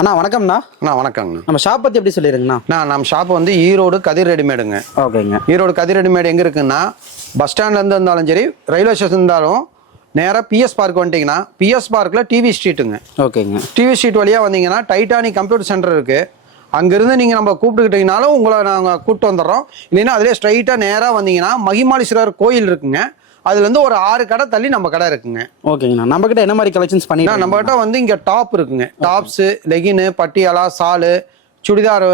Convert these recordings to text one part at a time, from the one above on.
அண்ணா வணக்கம்ண்ணா. அண்ணா வணக்கங்கண்ணா. நம்ம ஷாப் பற்றி எப்படி சொல்லிடுங்கண்ணா? நம்ம ஷாப் வந்து ஈரோடு கதிர் ரெடிமேடுங்க. ஓகேங்க. ஈரோடு கதிர் ரெடிமேடு எங்கே இருக்குன்னா, பஸ் ஸ்டாண்ட்லேருந்து இருந்தாலும் சரி, ரயில்வே ஸ்டேஷன் இருந்தாலும் நேராக பிஎஸ் பார்க் வந்துட்டிங்கன்னா, பிஎஸ் பார்க்கில் டிவி ஸ்ட்ரீட்டுங்க. ஓகேங்க. டிவி ஸ்ட்ரீட் வழியாக வந்தீங்கன்னா டைட்டானிக் கம்ப்யூட்டர் சென்டர் இருக்குது. அங்கேருந்து நீங்கள் நம்ம கூப்பிட்டுக்கிட்டிங்கனாலும் உங்களை நாங்கள் கூப்பிட்டு வந்துடுறோம். இல்லைன்னா அதிலே ஸ்ட்ரைட்டாக நேராக வந்தீங்கன்னா மகிமாலீஸ்வரர் கோயில் இருக்குங்க. அதுலேருந்து ஒரு 6 கடை தள்ளி நம்ம கடை இருக்குங்க. ஓகேங்கண்ணா. நம்மக்கிட்ட என்ன மாதிரி கலெக்ஷன்ஸ் பண்ணிக்கலாம்? நம்மகிட்ட வந்து இங்கே டாப் இருக்குங்க. டாப்ஸு, லெகின்னு, பட்டியாலா, சாலு, சுடிதாரு,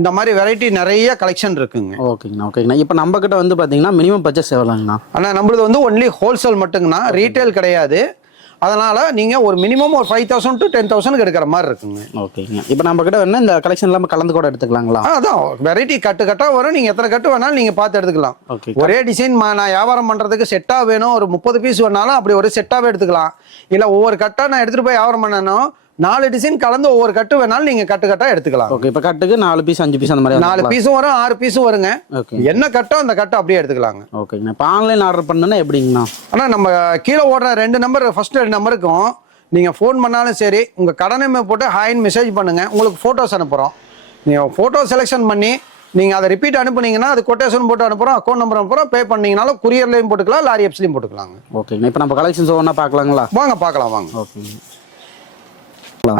இந்த மாதிரி வெரைட்டி நிறைய கலெக்ஷன் இருக்குங்க. ஓகேங்கண்ணா. ஓகேங்கண்ணா. இப்போ நம்மக்கிட்ட வந்து பார்த்தீங்கன்னா மினிமம் பட்ஜெட் எவ்வளோங்கண்ணா? ஆனால் நம்மளது வந்து ஒன்லி ஹோல்சேல் மட்டுங்கண்ணா, ரீட்டைல் கிடையாது. அதனால் நீங்கள் ஒரு மினிமம் ஒரு 5,000 to 10,000 எடுக்கிற மாதிரி இருக்குங்க. ஓகேங்க. இப்போ நம்மக்கிட்ட வேணா இந்த கலெக்ஷன் இல்லாமல் கலந்து கூட எடுத்துக்கலாங்களா? அதான் வெரைட்டி கட்டாக வரும். நீங்கள் எத்தனை கட்டு வேணாலும் நீங்கள் பார்த்து எடுத்துக்கலாம். ஓகே. ஒரே டிசைன் நான் வியாபாரம் பண்ணுறதுக்கு செட்டாக வேணும், ஒரு 30 பீஸ் வேணாலும் அப்படி ஒரு செட்டாகவே எடுத்துக்கலாம். இல்லை ஒவ்வொரு கட்டாக நான் எடுத்துகிட்டு போய் வியாபாரம் பண்ணணும், 4 டிசைன் கலந்து ஒவ்வொரு கட்டு வேணாலும் நீங்கள் கட்டாக எடுத்துக்கலாம். ஓகே. இப்போ கட்டுக்கு 4 பீஸ் 5 பீஸ் அந்த மாதிரி 4 பீஸும் வரும், 6 பீஸும் வருங்க. ஓகே. என்ன கட்டோ அந்த கட்டை அப்படியே எடுத்துக்கலாங்க. ஓகேங்கண்ணா. இப்போ ஆன்லைன் ஆர்டர் பண்ணணுன்னா எப்படிங்கண்ணா? ஆனால் நம்ம கீழே ஓடுற 2 நம்பர், ஃபர்ஸ்ட் 2 நம்பருக்கும் நீங்கள் ஃபோன் பண்ணாலும் சரி, உங்கள் கடனை போட்டு ஹாய்ன்னு மெசேஜ் பண்ணுங்கள், உங்களுக்கு ஃபோட்டோஸ் அனுப்புகிறோம். நீங்கள் ஃபோட்டோ செலெக்ஷன் பண்ணி நீங்கள் அதை ரிப்பீட் அனுப்புனீங்கன்னா அது கொட்டேஷன் போட்டு அனுப்புகிறோம், அக்கௌண்ட் நம்பர் அனுப்புகிறோம். பே பண்ணிங்கனாலும் குரியர்லையும் போட்டுக்கலாம், லாரி எப்ஸ்லையும் போட்டுக்கலாங்க. ஓகேங்க. இப்போ நம்ம கலெக்ஷன்ஸ் ஒவ்வொன்றா பார்க்கலாங்களா? வாங்க பார்க்கலாம் வாங்க. ஓகேங்க.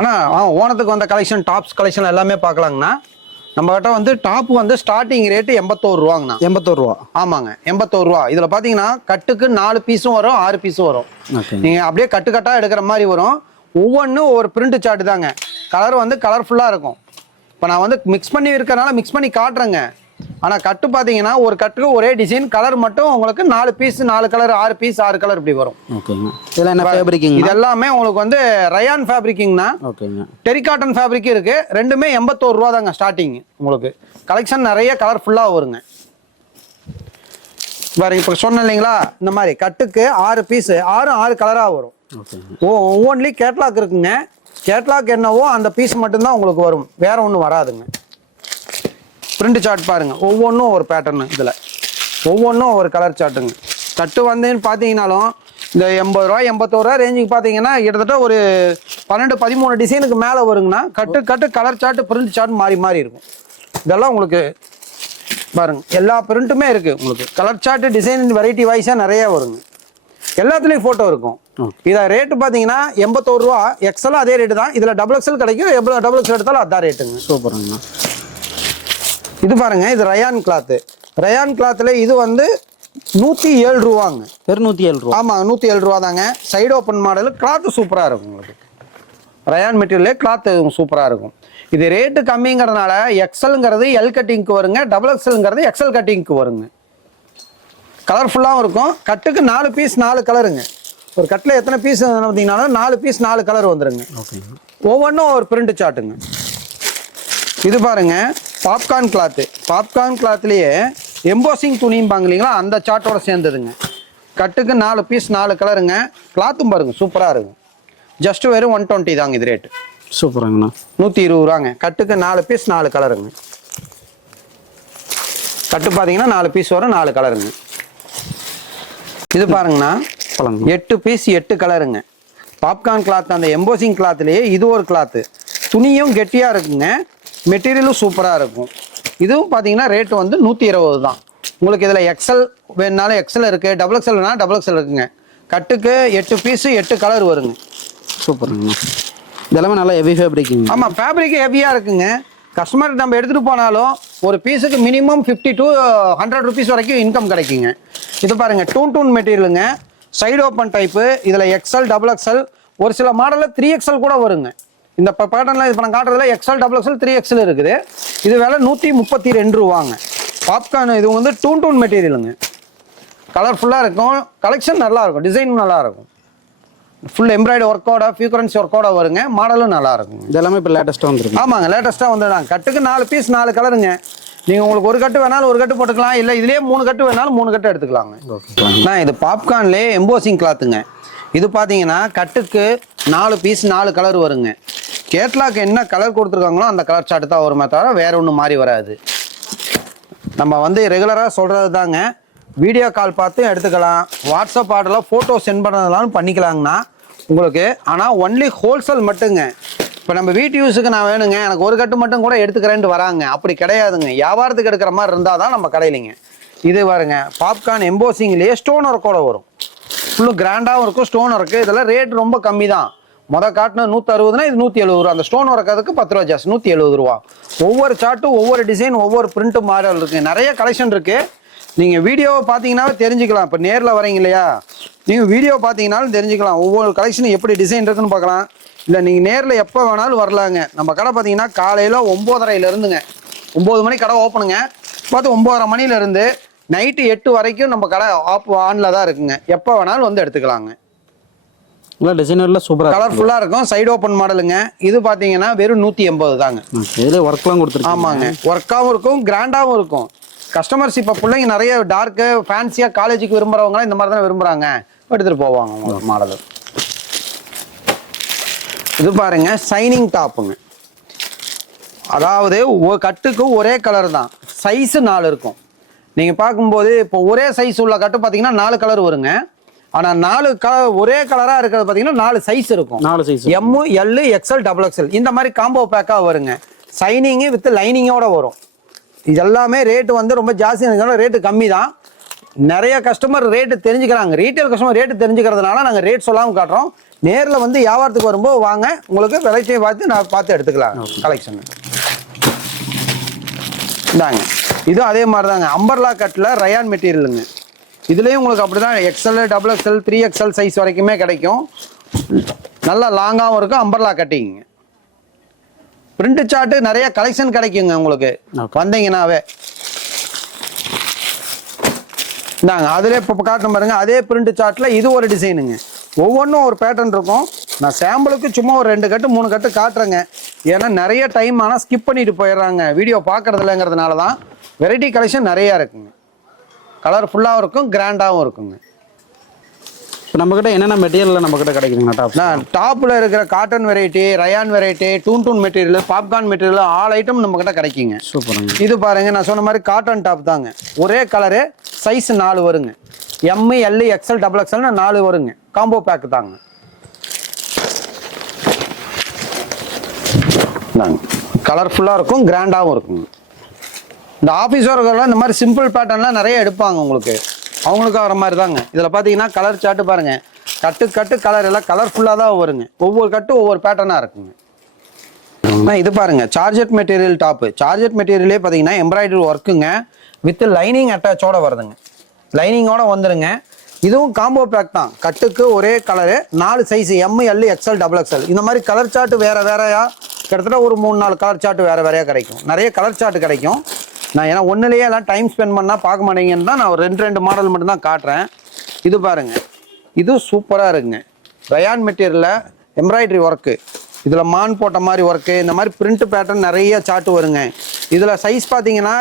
ஆனால் ஓணத்துக்கு வந்த கலெக்ஷன், டாப்ஸ் கலெக்ஷன் எல்லாமே பார்க்கலாங்கண்ணா. நம்மகிட்ட வந்து டாப் வந்து ஸ்டார்டிங் ரேட்டு 81 ரூபாங்கண்ணா. 81 ரூபா? ஆமாங்க, 81 ரூபா. இதில் பார்த்தீங்கன்னா கட்டுக்கு 4 பீஸும் வரும், 6 பீஸும் வரும். நீங்கள் அப்படியே கட்டாக எடுக்கிற மாதிரி வரும். ஒவ்வொன்றும் ஒரு பிரிண்ட் சார்ட் தாங்க. கலர் வந்து கலர்ஃபுல்லாக இருக்கும். இப்போ நான் வந்து மிக்ஸ் பண்ணி இருக்கிறனால மிக்ஸ் பண்ணி காட்டுறேங்க. ஆனால் கட்டு பார்த்தீங்கன்னா ஒரு கட்டுக்கு ஒரே டிசைன், கலர் மட்டும் உங்களுக்கு 4 பீஸ் 4 கலர், 6 பீஸ் 6 கலர் இப்படி வரும். ஓகேங்க. இதெல்லாம் என்ன ஃபேப்ரிக்கிங்? இது எல்லாமே உங்களுக்கு வந்து ரயான் ஃபேப்ரிக்கிங்னா. ஓகேங்க. டெரிகாட்டன் ஃபேப்ரிக் இருக்கு. ரெண்டுமே 81 ரூபா தாங்க ஸ்டார்டிங். உங்களுக்கு கலெக்ஷன் நிறைய கலர்ஃபுல்லாக வருங்க. வேற இப்போ சொன்னேன் இல்லைங்களா, இந்த மாதிரி கட்டுக்கு 6 பீஸ், 6 கலராக வரும். ஒவ்வொன்லி கேட்லாக் இருக்குங்க. கேட்லாக் என்னவோ அந்த பீஸ் மட்டும்தான் உங்களுக்கு வரும், வேற ஒன்றும் வராதுங்க. பிரிண்ட் சார்ட் பாருங்க, ஒவ்வொன்றும் ஒரு பேட்டர்னு, இதில் ஒவ்வொன்றும் ஒரு கலர் சார்ட்டுங்க. கட்டு வந்துன்னு பார்த்தீங்கன்னாலும் இந்த 80 ரூபா 81 ரூபா ரேஞ்சுக்கு பார்த்தீங்கன்னா கிட்டத்தட்ட ஒரு 12-13 டிசைனுக்கு மேலே வருங்கண்ணா. கட்டு கலர் சார்ட்டு, பிரிண்ட் சார்ட் மாறி மாறி இருக்கும். இதெல்லாம் உங்களுக்கு பாருங்க, எல்லா பிரிண்ட்டுமே இருக்குது. உங்களுக்கு கலர் சார்ட்டு, டிசைன், வெரைட்டி வைஸாக நிறையா வருங்க. எல்லாத்துலேயும் ஃபோட்டோ இருக்கும். இதை ரேட்டு பார்த்தீங்கன்னா 81 ரூபா. எக்ஸலும் அதே ரேட்டு தான். இதில் XXL கிடைக்கும். XXL எடுத்தாலும் அதான் ரேட்டுங்க. சூப்பருங்கண்ணா. இது பாருங்க, இது ரயான் கிளாத்து. ரயான் கிளாத்தில் இது வந்து 107 ரூபாங்க. 107 ரூபா? ஆமாம், 107 ரூபா தாங்க. Side open model. கிளாத்து சூப்பராக இருக்கும். உங்களுக்கு ரயான் மெட்டீரியலே கிளாத்து சூப்பராக இருக்கும். இது ரேட்டு கம்மிங்கிறதுனால எக்ஸலுங்கிறது எல் கட்டிங்க்கு வருங்க, XXLங்கிறது XL கட்டிங்க்கு வருங்க. கலர்ஃபுல்லாகவும் இருக்கும். கட்டுக்கு 4 பீஸ் 4 கலருங்க. ஒரு கட்டில் எத்தனை பீஸ் பார்த்தீங்கன்னாலும் 4 பீஸ் 4 கலர் வந்துருங்க. ஒவ்வொன்றும் ஒரு பிரிண்ட் சார்ட்டுங்க. இது பாருங்க, பாப்கார்ன் கிளாத்து. பாப்கார்ன் கிளாத்லேயே எம்போசிங் துணிம்பாங்க இல்லைங்களா, அந்த சார்ட்டோட சேர்ந்ததுங்க. கட்டுக்கு 4 பீஸ் 4 கலருங்க. கிளாத்தும் பாருங்க சூப்பராக இருக்கும். ஜஸ்ட் வெறும் 120 தாங்க இது ரேட்டு. சூப்பராங்கண்ணா. 120 ரூபாங்க. கட்டுக்கு 4 பீஸ் 4 கலருங்க. கட்டு பார்த்தீங்கன்னா 4 பீஸ் வரும், 4 கலருங்க. இது பாருங்கண்ணா, 8 பீஸ் 8 கலருங்க. பாப்கார்ன் கிளாத், அந்த எம்போசிங் கிளாத்லேயே இது ஒரு கிளாத்து. துணியும் கெட்டியாக இருக்குங்க, மெட்டீரியலும் சூப்பராக இருக்கும். இதுவும் பார்த்தீங்கன்னா ரேட்டு வந்து 120 தான். உங்களுக்கு இதில் எக்ஸல் வேணுனாலும் எக்ஸல் இருக்குது, XXL வேணாலும் XXL இருக்குங்க. கட்டுக்கு 8 பீஸு 8 கலர் வருங்க. சூப்பருங்கண்ணா. இதெல்லாமே நல்லா ஹெவி ஃபேப்ரிக்கிங். ஆமாம், ஃபேப்ரிக் ஹெவியாக இருக்குங்க. கஸ்டமர் நம்ம எடுத்துகிட்டு போனாலும் ஒரு பீஸுக்கு மினிமம் 50 to 100 ருபீஸ் வரைக்கும் இன்கம் கிடைக்குங்க. இது பாருங்கள், டூன் மெட்டீரியலுங்க. Side open type. இதில் XL XXL, ஒரு சில மாடலில் 3XL கூட வருங்க. இந்த பேட்டர்னில் இப்போ நான் காட்டுறதுல XL XXL 3XL இருக்குது. இது விலை 132 ரூபாங்க. பாப்கார்ன் இது வந்து டூன் மெட்டீரியலுங்க. கலர்ஃபுல்லாக இருக்கும். கலெக்ஷன் நல்லா இருக்கும், டிசைனும் நல்லா இருக்கும். ஃபுல் எம்ப்ராய்டரி ஒர்க்கோட, ஃபியூக்கரன்சி ஒர்க்கோட வருங்க. மாடலும் நல்லா இருக்கும். இதெல்லாமே இப்போ லேட்டஸ்ட்டாக வந்துருக்கு. ஆமாங்க, லேட்டஸ்ட்டாக வந்துடுறாங்க. கட்டுக்கு 4 பீஸ் 4 கலருங்க. நீங்கள் உங்களுக்கு ஒரு கட்டு வேணாலும் ஒரு கட்டு போட்டுக்கலாம், இல்லை இதுலேயே 3 கட்டு வேணாலும் 3 கட்டு எடுத்துக்கலாங்க. இது பாப்கார்ன்லேயே எம்போசிங் கிளாத்துங்க. இது பார்த்தீங்கன்னா கட்டுக்கு 4 பீஸ் 4 கலர் வருங்க. கேட்லாக் என்ன கலர் கொடுத்துருக்காங்களோ அந்த கலர் சார்ட்டு தான் வருமே தவிர வேற ஒன்றும் மாறி வராது. நம்ம வந்து ரெகுலராக சொல்கிறது தாங்க. வீடியோ கால் பார்த்து எடுத்துக்கலாம். வாட்ஸ்அப் ஆர்டரில் ஃபோட்டோ சென்ட் பண்ணுறதுனாலும் பண்ணிக்கலாங்கண்ணா உங்களுக்கு. ஆனால் ஒன்லி ஹோல்சேல் மட்டுங்க. இப்போ நம்ம வீட்டு யூஸுக்கு நான் வேணுங்க எனக்கு ஒரு கட்டு மட்டும் கூட எடுத்துக்கிறேன்ட்டு வராங்க, அப்படி கிடையாதுங்க. வியாபாரத்துக்கு எடுக்கிற மாதிரி இருந்தால் தான் நம்ம கடையிலிங்க. இது பாருங்க பாப்கார்ன் எம்போசிங்லேயே ஸ்டோன் ஒர்க்கோட வரும். ஃபுல்லும் கிராண்டாகவும் இருக்கும், ஸ்டோன் ஒர்க்கு. இதெல்லாம் ரேட் ரொம்ப கம்மி தான். காட்டின 160, இது 170 ரூபா. அந்த ஸ்டோன் ஒர்க்கிறதுக்கு 10 ரூபா ஜாஸ்தி, 170 ரூபா. ஒவ்வொரு சார்ட்டும் ஒவ்வொரு டிசைன் ஒவ்வொரு பிரிண்ட்டு மாடல் இருக்குது. நிறைய கலெக்ஷன் இருக்குது. நீங்கள் வீடியோவை பார்த்தீங்கன்னாவே தெரிஞ்சுக்கலாம். இப்போ நேரில் வரீங்க இல்லையா, நீங்கள் வீடியோ பார்த்தீங்கன்னாலும் தெரிஞ்சுக்கலாம். ஒவ்வொரு கலெக்ஷனும் எப்படி டிசைன் இருக்குன்னு பார்க்கலாம். இல்லை நீங்கள் நேரில் எப்போ வேணாலும் வரலாங்க. நம்ம கடை பார்த்தீங்கன்னா காலையில் 9:30 9 மணி கடை ஓப்பனுங்க. பார்த்து 9:30 மணிலேருந்து நைட்டு 8 வரைக்கும் நம்ம கடை ஆனில் தான் இருக்குங்க. எப்போ வேணாலும் வந்து எடுத்துக்கலாங்க. டிசைனர்லாம் சூப்பராக கலர்ஃபுல்லாக இருக்கும். சைடு ஓப்பன் மாடலுங்க. இது பார்த்தீங்கன்னா வெறும் 180 தாங்க. இதில் ஒர்க்லாம் கொடுத்துருக்கோம். ஆமாங்க, ஒர்க்காகவும் இருக்கும், கிராண்டாகவும் இருக்கும். கஸ்டமர்ஸ் இப்போ பிள்ளைங்க நிறைய டார்க்கு ஃபேன்சியாக காலேஜுக்கு விரும்புகிறவங்களாம் இந்த மாதிரி தானே விரும்புகிறாங்க, எடுத்துகிட்டு போவாங்க உங்களுக்கு மாடல். இது பாருங்க சைனிங் டாப்புங்க. அதாவது கட்டுக்கு ஒரே கலர் தான், சைஸு 4 இருக்கும். நீங்கள் பார்க்கும்போது இப்போ ஒரே சைஸ் உள்ள கட்டு பார்த்தீங்கன்னா 4 கலர் வருங்க. ஆனால் 4 கலர் ஒரே கலராக இருக்கிறது பார்த்தீங்கன்னா 4 சைஸ் இருக்கும். 4 size M, L, XL, XXL இந்த மாதிரி காம்போ பேக்காக வருங்க. சைனிங்கு வித் லைனிங்கோட வரும். இது எல்லாமே ரேட்டு வந்து ரொம்ப ஜாஸ்தி, ரேட்டு கம்மி தான். நிறைய கஸ்டமர் ரேட்டு தெரிஞ்சுக்கிறாங்க. ரீட்டைல் கஸ்டமர் ரேட்டு தெரிஞ்சுக்கிறதுனால நாங்கள் ரேட் சொல்லாமல் காட்டுறோம். நேரில் வந்து வியாபாரத்துக்கு வரும்போது வாங்க, உங்களுக்கு வெரைட்டியை பார்த்து எடுத்துக்கலாம் கலெக்ஷன். இந்தாங்க, இதுவும் அதே மாதிரி தாங்க. அம்பர்லா கட்டில் ரயான் மெட்டீரியலுங்க. இதுலேயும் உங்களுக்கு அப்படி தான் XL, XXL, 3XL சைஸ் வரைக்குமே கிடைக்கும். நல்லா லாங்காகவும் இருக்கும். அம்பர்லா கட்டிங்க. பிரிண்ட் சார்ட்டு நிறைய கலெக்ஷன் கிடைக்குங்க உங்களுக்கு வந்தீங்கன்னாவே. இந்தாங்க, அதிலே இப்போ காட்டணும் பாருங்க. அதே பிரிண்ட் சார்ட்டில் இது ஒரு டிசைனுங்க. ஒவ்வொன்றும் ஒரு பேட்டர்ன் இருக்கும். நான் சாம்பிளுக்கு சும்மா ஒரு 2 கட்டு 3 கட்டு காட்டுறேங்க. ஏன்னா நிறைய டைம் ஆனால் ஸ்கிப் பண்ணிட்டு போயிடுறாங்க, வீடியோ பார்க்கறது இல்லைங்கிறதுனால தான். வெரைட்டி கலெக்ஷன் நிறையா இருக்குங்க. கலர்ஃபுல்லாகவும் இருக்கும், கிராண்டாகவும் இருக்குங்க. இப்போ நம்மக்கிட்ட என்னென்ன மெட்டீரியல் நம்மக்கிட்ட கிடைக்குதுங்க? டாப்பில் இருக்கிற காட்டன் வெரைட்டி, ரயான் வெரைட்டி, டூன் material, popcorn material, all item நம்மக்கிட்ட கிடைக்குங்க. சூப்பருங்க. இது பாருங்க, நான் சொன்ன மாதிரி காட்டன் டாப் தாங்க. ஒரே கலரு, சைஸ் 4 வருங்க. எம், எல், XL, XXL 4 வருங்க. காம்போ பேக் தாங்க. கலர்ஃபுல்லாக இருக்கும், கிராண்டாகவும் இருக்குங்க. இந்த ஆஃபீஸ் ஒர்க்கெல்லாம் இந்த மாதிரி சிம்பிள் பேட்டர்ன்லாம் நிறைய எடுப்பாங்க உங்களுக்கு. அவங்களுக்கு வர மாதிரி தாங்க. இதில் பார்த்தீங்கன்னா கலர் சார்ட்டு பாருங்கள். கட்டு கலர் எல்லாம் கலர்ஃபுல்லாக தான் வருங்க. ஒவ்வொரு கட்டு ஒவ்வொரு பேட்டர்னாக இருக்குங்க. இது பாருங்க, சார்ஜெட் மெட்டீரியல் டாப்பு. சார்ஜெட் மெட்டீரியலே பார்த்தீங்கன்னா எம்ப்ராய்டரி ஒர்க்குங்க, வித் லைனிங் அட்டாச்சோட வருதுங்க. லைனிங்கோட வந்துருங்க. இதுவும் காம்போ பேக் தான். கட்டுக்கு ஒரே colour, 4 size M, L, XL, XXL இந்த மாதிரி கலர் சார்ட்டு வேறையா கிட்டத்தட்ட ஒரு 3-4 கலர் சார்ட்டு வேறையா கிடைக்கும். நிறைய கலர் சார்ட்டு கிடைக்கும். நான் ஏன்னா ஒன்றுலேயே எல்லாம் டைம் ஸ்பெண்ட் பண்ணால் பார்க்க மாட்டேங்கன்னு தான் நான் ஒரு 2 மாடல் மட்டும் தான் காட்டுறேன். இது பாருங்க, இது சூப்பராக இருக்குங்க. ரயான் மெட்டீரியலில் எம்ப்ராய்டரி ஒர்க்கு, இதில் மான் போட்ட மாதிரி ஒர்க்கு, இந்த மாதிரி பிரிண்ட் பேட்டர்ன் நிறைய சார்ட்டு வருங்க. இதில் சைஸ் பார்த்தீங்கன்னா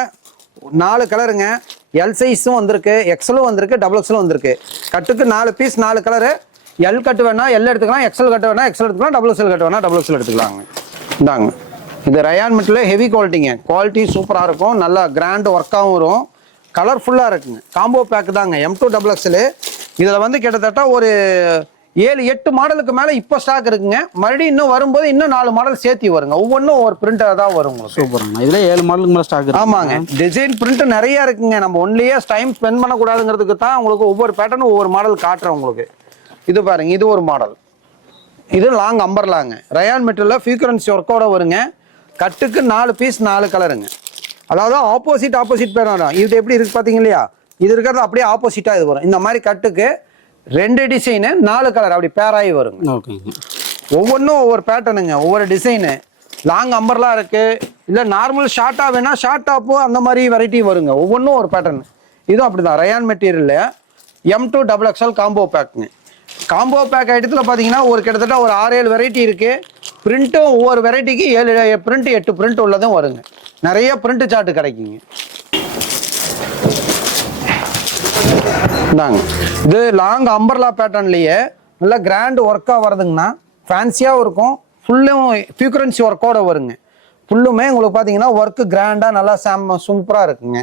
4 கலருங்க. எல் சைஸும் வந்திருக்கு, XLும் வந்திருக்கு, XXLும் வந்திருக்கு. கட்டுக்கு 4 பீஸ் 4 கலரு. எல் கட்டு வேணா எல் எடுத்துக்கலாம், XL கட்டு வேணா XL எடுத்துக்கலாம், XXL கட்டு வேணா XXL எடுத்துக்கலாங்க. இந்தாங்க, இது ரயான் மெட்டீரியல் ஹெவி குவாலிட்டிங்க. குவாலிட்டி சூப்பராக இருக்கும், நல்லா கிராண்ட் ஒர்க்காகவும் வரும், கலர்ஃபுல்லாக இருக்குங்க. காம்போ பேக் தாங்க, M2 XXL. இதில் வந்து கிட்டத்தட்ட ஒரு 7-8 மாடலுக்கு மேலே இப்போ ஸ்டாக் இருக்குங்க. மறுபடியும் இன்னும் வரும்போது இன்னும் 4 மாடல் சேர்த்து வருங்க. ஒவ்வொன்றும் ஒரு பிரிண்டாக தான் வரும் உங்களுக்கு. சூப்பருங்க. இதில் 7 மாடலுக்கு மேலே ஸ்டாக் இருக்கு. ஆமாங்க, டிசைன் பிரிண்ட் நிறைய இருக்குங்க. நம்ம ஒன்லியே டைம் ஸ்பெண்ட் பண்ணக்கூடாதுங்கிறதுக்கு தான் உங்களுக்கு ஒவ்வொரு பேட்டர்னும் ஒவ்வொரு மாடல் காட்டுறேன் உங்களுக்கு. இது பாருங்க, இது ஒரு மாடல். இது லாங் அம்பர்லாங்க. ரயான் மெட்டீரியலில் ஃபியூக்கரன்சி ஒர்க்கோட வருங்க. கட்டுக்கு 4 பீஸ் 4 கலருங்க. அதாவது ஆப்போசிட் பேர் வரும். இது எப்படி இருக்கு பார்த்தீங்க இல்லையா, இது இருக்கிறது அப்படியே ஆப்போசிட்டாக இது வரும். இந்த மாதிரி கட்டுக்கு 2 டிசைனு 4 கலர் அப்படி பேராகி வருங்க. ஓகேங்க. ஒவ்வொன்றும் ஒவ்வொரு பேட்டர்னுங்க, ஒவ்வொரு டிசைனு. லாங் அம்பர்லாம் இருக்கு, இல்லை நார்மல் ஷார்ட்டாக வேணா ஷார்ட் டாப்பு அந்த மாதிரி வெரைட்டி வருங்க. ஒவ்வொன்றும் ஒரு பேட்டர்னு. இதுவும் அப்படிதான். ரயான் மெட்டீரியலில் M2 XXL காம்போ பேக்குங்க. காம்போ பேக் ஐட்டத்தில் பார்த்தீங்கன்னா ஒரு கிட்டத்தட்ட ஒரு 6-7 வெரைட்டி இருக்கு. பிரிண்ட்டும் ஒவ்வொரு வெரைட்டிக்கு 7 பிரிண்ட் 8 பிரிண்ட் உள்ளதும் வருங்க. நிறைய பிரிண்ட் சார்ட்டு கிடைக்குங்க. இந்தாங்க, இது லாங் அம்பர்லா பேட்டர்ன்லேயே நல்லா கிராண்ட் ஒர்க்காக வருதுங்கண்ணா. ஃபேன்சியாகவும் இருக்கும், ஃபுல்லும் ஃபியூக்கரன்சி ஒர்க்கோட வருங்க. ஃபுல்லுமே உங்களுக்கு பார்த்தீங்கன்னா ஒர்க்கு கிராண்டாக நல்லா சூப்பராக இருக்குங்க.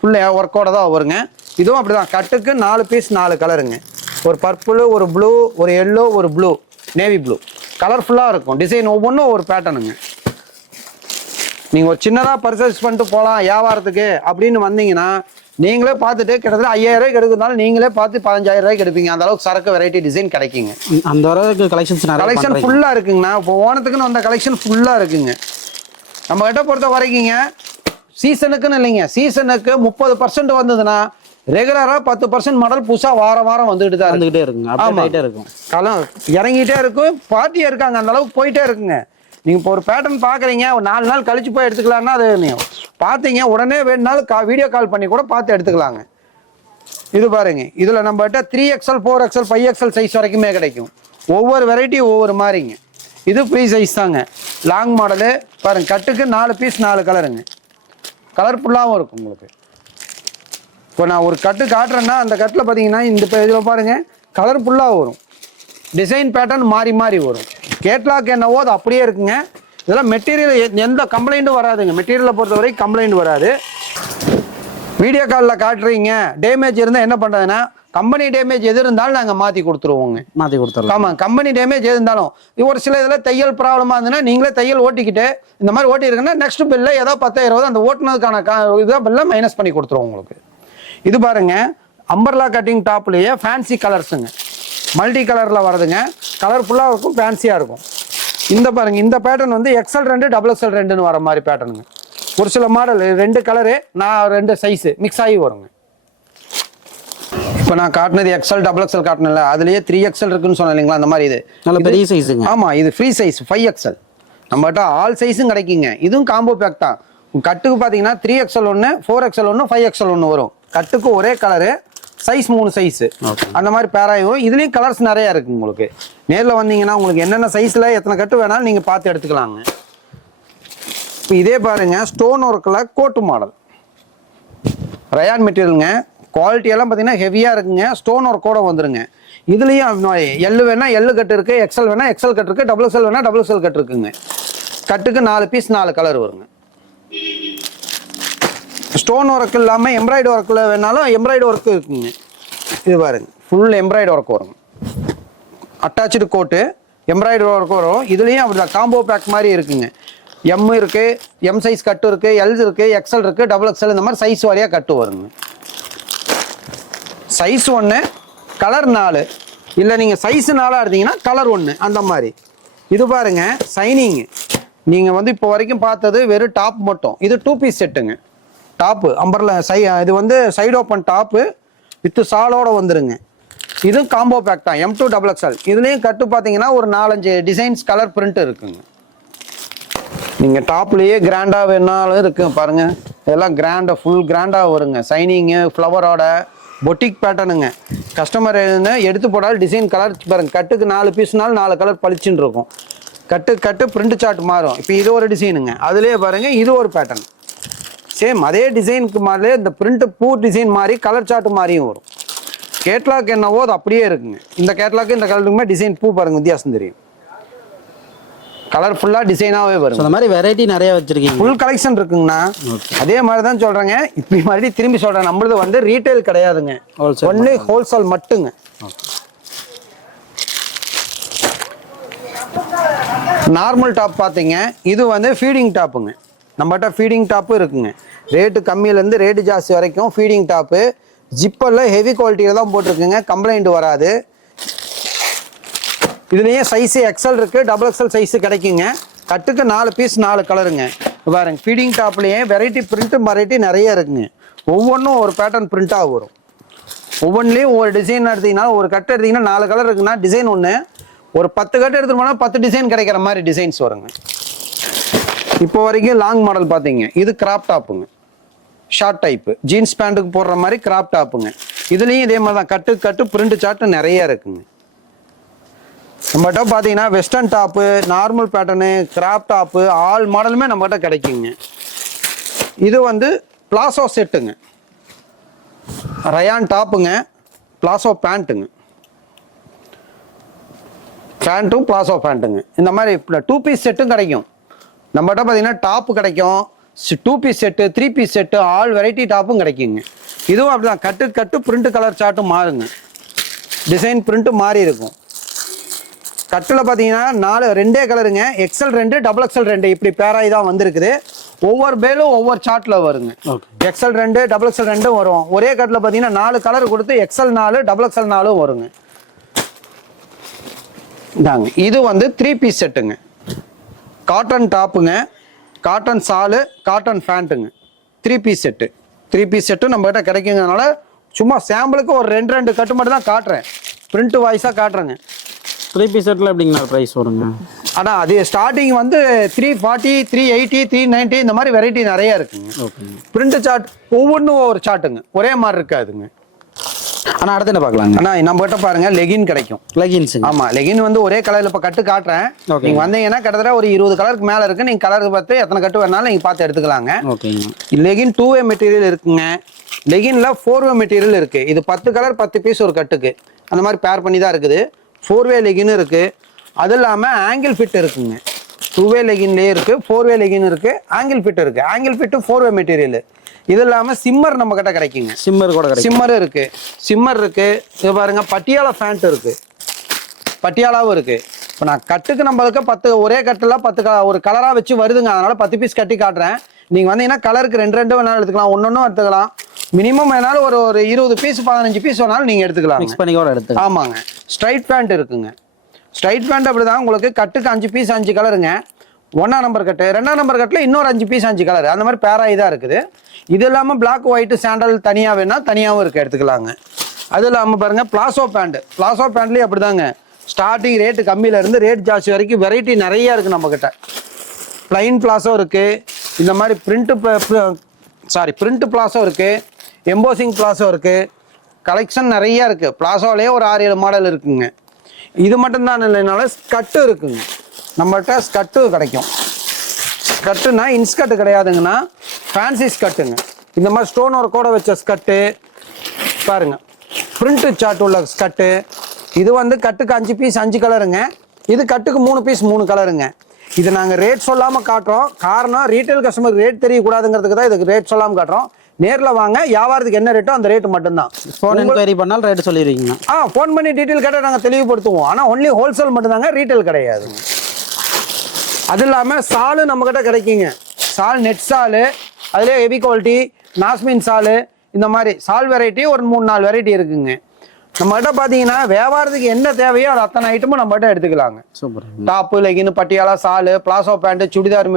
ஃபுல்லு ஒர்க்கோட தான் வருங்க. இதுவும் அப்படி தான். கட்டுக்கு 4 பீஸ் 4 கலருங்க. ஒரு பர்பிள், ஒரு ப்ளூ, ஒரு எல்லோ, ஒரு ப்ளூ, நேவி ப்ளூ. கலர்ஃபுல்லாக இருக்கும். டிசைன் ஒவ்வொன்றும் ஒரு பேட்டர்னுங்க. நீங்கள் ஒரு சின்னதாக பர்ச்சேஸ் பண்ணிட்டு போகலாம் வியாபாரத்துக்கு அப்படின்னு வந்தீங்கன்னா நீங்களே பார்த்துட்டு கிட்டத்தட்ட 5000 ரூபாய்க்கு எடுக்கிறதுனால நீங்களே பார்த்து 15000 ரூபாய்க்கு எடுப்பீங்க. அந்த அளவுக்கு சரக்கு வெரைட்டி டிசைன் கிடைக்குங்க. அந்த அளவுக்கு கலெக்ஷன் ஃபுல்லாக இருக்குங்கண்ணா. இப்போ ஓணத்துக்குன்னு வந்த கலெக்ஷன் ஃபுல்லாக இருக்குங்க. நம்ம கிட்ட பொறுத்த வரைக்குங்க சீசனுக்குன்னு இல்லைங்க, சீசனுக்கு 30% வந்ததுன்னா ரெகுலராக 10% மாடல் புதுசாக வாரம் வந்துகிட்டு தான் இருந்துகிட்டே இருக்கும். காலம் இறங்கிட்டே இருக்கும், பார்ட்டியே இருக்காங்க, அந்த அளவுக்கு போயிட்டே இருக்குங்க. நீங்கள் இப்போ ஒரு பேட்டர்ன் பார்க்குறீங்க, ஒரு 4 நாள் கழிச்சு போய் எடுத்துக்கலாம்னா அது பார்த்தீங்க உடனே வேணுனாலும் வீடியோ கால் பண்ணி கூட பார்த்து எடுத்துக்கலாங்க. இது பாருங்க, இதில் நம்மகிட்ட 3XL 4XL 5XL சைஸ் வரைக்குமே கிடைக்கும். ஒவ்வொரு வெரைட்டி ஒவ்வொரு மாதிரிங்க. இது ஃப்ரீ சைஸ் தாங்க. லாங் மாடலு பாருங்க, கட்டுக்கு 4 பீஸ் 4 கலருங்க. கலர்ஃபுல்லாகவும் இருக்கும் உங்களுக்கு. இப்போ நான் ஒரு கட்டு காட்டுறேன்னா அந்த கட்டில் பார்த்தீங்கன்னா இந்த இதில் பாருங்க கலர்ஃபுல்லாக வரும். டிசைன் பேட்டர்ன் மாறி மாறி வரும். கேட்லாக் என்னவோ அது அப்படியே இருக்குங்க. இதெல்லாம் மெட்டீரியல் எந்த கம்ப்ளைண்ட்டும் வராதுங்க. மெட்டீரியலை பொறுத்தவரை கம்ப்ளைண்ட் வராது. வீடியோ காலில் காட்டுறீங்க, டேமேஜ் இருந்தால் என்ன பண்ணுறதுன்னா கம்பெனி டேமேஜ் எது இருந்தாலும் நாங்கள் மாற்றி கொடுத்துருவோங்க. மாற்றி கொடுத்துருவோம். ஆமாம், கம்பெனி டேமேஜ் எது இருந்தாலும். ஒரு சில இதில் தையல் ப்ராப்ளமாக இருந்ததுன்னா நீங்களே தையல் ஓட்டிக்கிட்டு இந்த மாதிரி ஓட்டிருக்குன்னா நெக்ஸ்ட் பில்ல ஏதோ 10,000 அந்த ஓட்டுனதுக்கான இதாக பில்ல மைனஸ் பண்ணி கொடுத்துருவோம் உங்களுக்கு. இது பாருங்க, அம்பர்லா கட்டிங் டாப்லேயே ஃபேன்சி கலர்ஸுங்க. மல்டி கலரில் வருதுங்க. கலர்ஃபுல்லாக இருக்கும், ஃபேன்சியாக இருக்கும். இந்த பாருங்க, இந்த பேட்டர்ன் வந்து XL 2 XXL 2ன்னு வர மாதிரி பேட்டர்னுங்க. ஒரு சில மாடல் 2 கலரு 2 சைஸு மிக்ஸ் ஆகி வருங்க. இப்போ நான் காட்டினது XL XXL காட்டினல, அதுலேயே 3XL இருக்குன்னு சொன்னேன் இல்லைங்களா, அந்த மாதிரி இது நல்ல பெரிய சைஸுங்க. ஆமாம், இது ஃப்ரீ சைஸ் 5XL. நம்மகிட்ட ஆல் சைஸும் கிடைக்குங்க. இதுவும் காம்போ பேக் தான். கட்டுக்கு பார்த்தீங்கன்னா 3XL 1 4XL 1 5XL 1 வரும். கட்டுக்கு ஒரே கலரு, சைஸ் 3 சைஸு அந்த மாதிரி பேராயும். இதுலேயும் கலர்ஸ் நிறையா இருக்குது உங்களுக்கு. நேரில் வந்தீங்கன்னா உங்களுக்கு என்னென்ன சைஸில் எத்தனை கட்டு வேணாலும் நீங்கள் பார்த்து எடுத்துக்கலாங்க. இப்போ இதே பாருங்க, ஸ்டோன் ஒர்க்கில் கோட்டு மாடல் ரயான் மெட்டீரியலுங்க. குவாலிட்டியெல்லாம் பார்த்தீங்கன்னா ஹெவியாக இருக்குங்க. ஸ்டோன் ஒர்க்கோட வந்துருங்க. இதுலேயும் எல்லு வேணால் எல்லு கட்டு இருக்குது, XL வேணால் XL கட்டு இருக்குது, XXL வேணால் XXL கட்டு இருக்குங்க. கட்டுக்கு 4 பீஸ் 4 கலர் வருங்க. ஸ்டோன் ஒர்க் இல்லாமல் எம்ப்ராய்டு ஒர்க்கில் வேணாலும் எம்ப்ராய்டு ஒர்க்கு இருக்குங்க. இது பாருங்க, ஃபுல் எம்ப்ராய்டு ஒர்க் வருங்க. அட்டாச்சு கோட்டு எம்ப்ராய்டு ஒர்க் வரும். இதுலேயும் அப்படி தான் காம்போ பேக் மாதிரி இருக்குங்க. M இருக்குது, M சைஸ் கட்டு இருக்குது, L இருக்குது, XL இருக்குது, XXL இந்த மாதிரி சைஸ் வாரியாக கட்டு வருங்க. சைஸ் 1 கலர் 4, இல்லை நீங்கள் சைஸ் 4 எடுத்தீங்கன்னா கலர் 1 அந்த மாதிரி. இது பாருங்க, சைனிங்கு. நீங்கள் வந்து இப்போ வரைக்கும் பார்த்தது வெறும் டாப் மட்டும். இது 2 பீஸ் செட்டுங்க. டாப்பு அம்பர்ல இது வந்து சைடு ஓப்பன் டாப்பு வித் சாலோட வந்துருங்க. இதுவும் காம்போ பேக் தான், M2 XXL. இதுலேயும் கட்டு பார்த்தீங்கன்னா ஒரு 4-5 டிசைன்ஸ் கலர் பிரிண்ட் இருக்குங்க. நீங்கள் டாப்லேயே கிராண்டாக வேணாலும் இருக்குங்க பாருங்க. இதெல்லாம் கிராண்டாக ஃபுல் கிராண்டாக வருங்க. Shining ஃப்ளவரோட boutique பேட்டர்னுங்க. கஸ்டமர் எடுத்து போடாலும் டிசைன் கலர் பாருங்க. கட்டுக்கு 4 பீஸ்னாலும் 4 கலர் பளிச்சுன்னு இருக்கும். கட்டு பிரிண்ட் சார்ட் மாறும். இப்போ இது ஒரு டிசைனுங்க. அதுலேயே பாருங்க, இது ஒரு பேட்டர்ன் சேம் அதே டிசைனுக்கு மாதிரிலே இந்த பிரிண்ட் பூ டிசைன் மாதிரி கலர் சார்ட் மாதிரியும் வரும். கேட்லாக் என்னவோ அது அப்படியே இருக்குங்க. இந்த கேட்லாக்கு இந்த கலருக்குமே டிசைன் பூ பாருங்க, வித்தியாசம் தெரியும். கலர்ஃபுல்லாக டிசைனாகவே வரும். அந்த மாதிரி வெரைட்டி நிறைய வச்சிருக்கீங்க. ஃபுல் கலெக்ஷன் இருக்குங்கண்ணா. அதே மாதிரி தான் சொல்கிறேங்க. இப்படி மறுபடியும் திரும்பி சொல்கிறேன், நம்மளது வந்து ரீட்டைல் கிடையாதுங்க, ஒன்லி ஹோல்சேல் மட்டுங்க. நார்மல் டாப் பார்த்தீங்க, இது வந்து ஃபீடிங் டாப்புங்க. நம்மகிட்ட ஃபீடிங் டாப்பு இருக்குங்க. ரேட்டு கம்மியிலேருந்து ரேட்டு ஜாஸ்தி வரைக்கும் ஃபீடிங் டாப்பு. ஜிப்பரில் ஹெவி குவாலிட்டியில் தான் போட்டிருக்குங்க, கம்ப்ளைண்ட் வராது. இதுலேயே சைஸு XL இருக்குது, XXL சைஸு கிடைக்குங்க. கட்டுக்கு 4 பீஸ் 4 கலருங்க. பாருங்க, ஃபீடிங் டாப்லேயே வெரைட்டி வெரைட்டி நிறைய இருக்குங்க. ஒவ்வொன்றும் ஒரு பேட்டர்ன் பிரிண்ட்டாக வரும். ஒவ்வொன்றிலையும் ஒரு டிசைன் எடுத்தீங்கன்னா, ஒரு கட்டு எடுத்தீங்கன்னா 4 கலர் இருக்குன்னா டிசைன் ஒன்று. ஒரு 10 கட்டு எடுத்துகிட்டு போனால் 10 டிசைன் கிடைக்கிற மாதிரி டிசைன்ஸ் வருங்க. இப்போ வரைக்கும் லாங் மாடல் பார்த்தீங்க, இது கிராப் டாப்புங்க. ஷார்ட் டைப்பு ஜீன்ஸ் பேண்ட்டுக்கு போடுற மாதிரி கிராப் டாப்புங்க. இதுலேயும் இதே மாதிரி தான் கட்டு பிரிண்ட் சார்ட்டு நிறைய இருக்குங்க. நம்மகிட்ட பார்த்தீங்கன்னா western top, normal pattern, crop top, all மாடலுமே நம்மகிட்ட கிடைக்குங்க. இது வந்து பிளாசோ செட்டுங்க. ரயான் டாப்புங்க, பிளாசோ பேண்ட்டுங்க. பேண்ட்டும் பிளாசோ பேண்ட்டுங்க. இந்த மாதிரி 2 பீஸ் செட்டும் கிடைக்கும் நம்மகிட்ட. பார்த்தீங்கன்னா டாப்பு கிடைக்கும், 2 piece set, 3 piece set, all variety டாப்பும் கிடைக்குங்க. இதுவும் அப்படிதான் கட்டு பிரிண்ட் கலர் சார்ட்டும் மாறுங்க. டிசைன் பிரிண்ட்டு மாறி இருக்கும். கட்டில் பார்த்தீங்கன்னா ரெண்டே கலருங்க, எக்ஸல் 2 டபுள் எக்ஸல் 2 இப்படி பேராய் தான் வந்திருக்குது. ஒவ்வொரு பேலும் ஒவ்வொரு சார்ட்ல வருங்க. எக்ஸல் 2 டபுள் எக்ஸல் 2 வரும். ஒரே கட்டில் பார்த்தீங்கன்னா 4 கலர் கொடுத்து எக்ஸல் 4 டபுள் எக்ஸல் 4 வருங்க. இதாங்க இது வந்து 3 பீஸ் செட்டுங்க. காட்டன் டாப்புங்க, காட்டன் சாலு, காட்டன் ஃபேண்ட்டுங்க. 3 பீஸ் செட்டு. 3 பீஸ் செட்டு நம்ம கிட்ட கிடைக்குங்கனால சும்மா சாம்பிளுக்கு ஒரு 2 கட்டு மட்டும் தான் காட்டுறேன். பிரிண்ட் வாய்ஸாக காட்டுறேங்க. 3 பீஸ் செட்டில் எப்படிங்கண்ணா ப்ரைஸ் வருங்க? ஆனால் அது ஸ்டார்டிங் வந்து 340, 380, 390 இந்த மாதிரி வெரைட்டி நிறைய இருக்குங்க. ஓகேங்க. பிரிண்ட் சார்ட் ஒவ்வொன்றும் ஒவ்வொரு சார்ட்டுங்க, ஒரே மாதிரி இருக்காதுங்க. ஆனால் அடுத்து என்ன பார்க்கலாங்க? ஆனால் நம்ம கிட்ட பாருங்க லெகின் கிடைக்கும். லெகின்ஸ். ஆமாம், லெகின் வந்து ஒரே கலரில் இப்போ கட்டு காட்டுறேன். நீங்கள் வந்தீங்கன்னா கிட்டத்தட்ட ஒரு 20 கலருக்கு மேலே இருக்கு. நீங்கள் கலர் பார்த்து எத்தனை கட்டு வேணாலும் நீங்கள் பார்த்து எடுத்துக்கலாங்க. ஓகேங்க. லெகின் 2way மெட்டீரியல் இருக்குங்க. லெகின்ல 4way மெட்டீரியல் இருக்கு. இது 10 கலர் 10 பீஸ் ஒரு கட்டுக்கு அந்த மாதிரி பேர் பண்ணி தான் இருக்குது. 4way லெகின் இருக்கு. அது இல்லாமல் ஆங்கிள் ஃபிட் இருக்குங்க. 2way லெகின்லேயே இருக்கு, 4way லெகின் இருக்கு, ஆங்கிள் ஃபிட் இருக்கு. Angle fit 4way material. இது இல்லாமல் சிம்மர் நம்ம கிட்ட கிடைக்குங்க. சிம்மர் கூட கிடைக்கும். சிம்மர் இருக்கு, சிம்மர் இருக்கு. இது பாருங்க பட்டியாலா ஃபேண்ட் இருக்கு, பட்டியாலாவும் இருக்கு. இப்போ நான் கட்டுக்கு நம்மளுக்கு 10 ஒரே கட்டில் 10 ஒரு கலராக வச்சு வருதுங்க. அதனால 10 பீஸ் கட்டி காட்டுறேன். நீங்கள் வந்தீங்கன்னா கலருக்கு 2 வேணாலும் எடுத்துக்கலாம், ஒன்னொன்னும் எடுத்துக்கலாம். மினிமம் வேணாலும் ஒரு 20 பீஸ் 15 பீஸ் வேணாலும் நீங்கள் எடுத்துக்கலாம். மிக்ஸ் பண்ணி கூட எடுத்துக்கலாம். ஆமாங்க. ஸ்ட்ரைட் பேண்ட் இருக்குங்க. ஸ்ட்ரைட் பேண்ட் அப்படிதான் உங்களுக்கு கட்டுக்கு 5 பீஸ் 5 கலருங்க. 1ஆம் நம்பர் கட்டு, 2ஆம் நம்பர் கட்டில் இன்னொரு 5 பீஸ் 5 கலர் அந்த மாதிரி பேராய் தான் இருக்குது. இது இல்லாமல் பிளாக் ஒயிட் சாண்டல் தனியாக வேணா தனியாகவும் இருக்குது, எடுத்துக்கலாங்க. அது இல்லாமல் பாருங்க பிளாசோ பேண்ட். பிளாசோ பேண்ட்லேயும் அப்படிதாங்க ஸ்டார்டிங் ரேட்டு கம்மியிலேருந்து ரேட் ஜாஸ்தி வரைக்கும் வெரைட்டி நிறைய இருக்குது நம்மக்கிட்ட. பிளைன் பிளாசோ இருக்குது, இந்த மாதிரி பிரிண்ட் பிளாசோ இருக்குது, எம்போசிங் பிளாசோ இருக்குது. கலெக்ஷன் நிறைய இருக்குது. பிளாசோலேயே ஒரு 6-7 மாடல் இருக்குங்க. இது மட்டும்தான் இல்லைனால ஸ்கட்டு இருக்குங்க. நம்மகிட்ட ஸ்கட்டு கிடைக்கும். ஸ்கட்டுனா இன்ஸ்கட்டு கிடையாதுங்கன்னா ஃபேன்சி ஸ்கட்டுங்க. இந்த மாதிரி ஸ்டோன் ஒர்க்கோட வச்ச ஸ்கட்டு பாருங்க, பிரிண்ட் சார்ட் உள்ள ஸ்கட்டு. இது வந்து கட்டுக்கு 5 பீஸ் 5 கலருங்க. இது கட்டுக்கு 3 பீஸ் 3 கலருங்க. இது நாங்கள் ரேட் சொல்லாமல் காட்டுறோம். காரணம் ரீட்டைல் கஸ்டமர் ரேட் தெரியக்கூடாதுங்கிறதுக்கு தான் இதுக்கு ரேட் சொல்லாமல் காட்டுறோம். நேரில் வாங்க, வியாபாரத்துக்கு என்ன ரேட்டோ அந்த ரேட்டு மட்டும்தான். ஃபோன் என்கொயரி பண்ணாலும் ரேட்டு சொல்லிடுவீங்க. ஃபோன் பண்ணி டீட்டெயில் கேட்டால் நாங்கள் தெளிவுபடுத்துவோம். ஆனால் ஒன்லி ஹோல்சேல் மட்டும்தாங்க, ரீட்டைல் கிடையாதுங்க. அது இல்லாமல் சாலு நம்மக்கிட்ட கிடைக்குங்க. சால் நெட் சாலு, அதுலேயே ஹெவி குவாலிட்டி நாஸ்மின் சாலு, இந்த மாதிரி சால் வெரைட்டி ஒரு 3-4 வெரைட்டி இருக்குங்க. நம்மகிட்ட பார்த்தீங்கன்னா வியாபாரத்துக்கு என்ன தேவையோ அது அத்தனை ஐட்டமும் நம்மகிட்ட எடுத்துக்கலாங்க. சூப்பர். டாப்பு, லெகின், பட்டியாலா, சாலு, பிளாசோ பேண்ட், சுடிதார்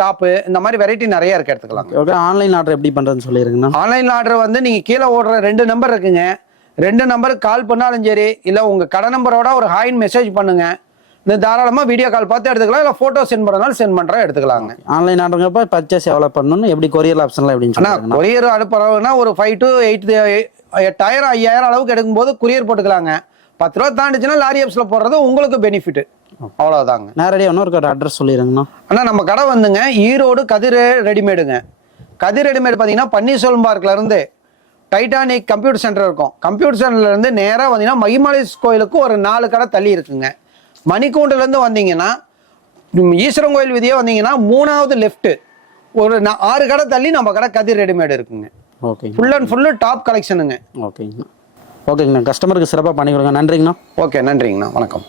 டாப்பு, இந்த மாதிரி வெரைட்டி நிறைய இருக்கு, எடுத்துக்கலாம். ஓகே. ஆன்லைன் ஆர்டர் எப்படி பண்ணுறதுன்னு சொல்லிடுங்கண்ணா. ஆன்லைன் ஆர்டர் வந்து நீங்கள் கீழே ஓடுற 2 நம்பர் இருக்குங்க. 2 நம்பருக்கு கால் பண்ணாலும் சரி, இல்லை உங்கள் கடை நம்பரோட ஒரு ஹாய்னு மெசேஜ் பண்ணுங்க. இந்த தாராளமாக வீடியோ கால் பார்த்து எடுத்துக்கலாம், இல்லை ஃபோட்டோ சென்ட் பண்ணனாலும் சென்ட் பண்ணுறேன், எடுத்துக்கலாங்க. ஆன்லைன் ஆர்டருங்கப்போ பர்ச்சேஸ் எவ்வளோ பண்ணணும், எப்படி கொரியர் ஆப்ஷன்லாம் எப்படின்னு சொன்னால் கொரியர் அனுப்புறதுனா ஒரு 5 to 8,000 5,000 அளவுக்கு எடுக்கும்போது கொரியர் போட்டுக்கலாங்க. 10 ரூபா தாண்டிச்சுன்னா லாரி ஆப்ஸில் போடுறது உங்களுக்கு பெனிஃபிட், அவ்வளோதாங்க. நேரடியாக இன்னொரு அட்ரஸ் சொல்லிடுங்கண்ணா. ஆனால் நம்ம கடை வந்துங்க ஈரோடு கதிர் ரெடிமேடுங்க. கதிர் ரெடிமேடு பார்த்தீங்கன்னா பன்னீர்செல்வம் பார்க்லேருந்து டைட்டானிக் கம்ப்யூட்டர் சென்டர் இருக்கும். கம்ப்யூட்டர் சென்டர்லேருந்து நேராக வந்தீங்கன்னா மகிமலை கோயிலுக்கு ஒரு 4 கடை தள்ளி இருக்குங்க. மணிக்கூண்டுலேருந்து வந்தீங்கன்னா ஈஸ்வரன் கோயில் விதியே வந்தீங்கன்னா 3வது லெஃப்ட் ஒரு 6 கடை தள்ளி நம்ம கடை கதிர் ரெடிமேடு இருக்குங்க. Okay. Full and full top கலெக்ஷனுங்க. ஓகேங்கண்ணா. ஓகேங்கண்ணா. கஸ்டமருக்கு சிறப்பாக பண்ணி கொடுங்க. நன்றிங்கண்ணா. ஓகே, நன்றிங்கண்ணா. வணக்கம்.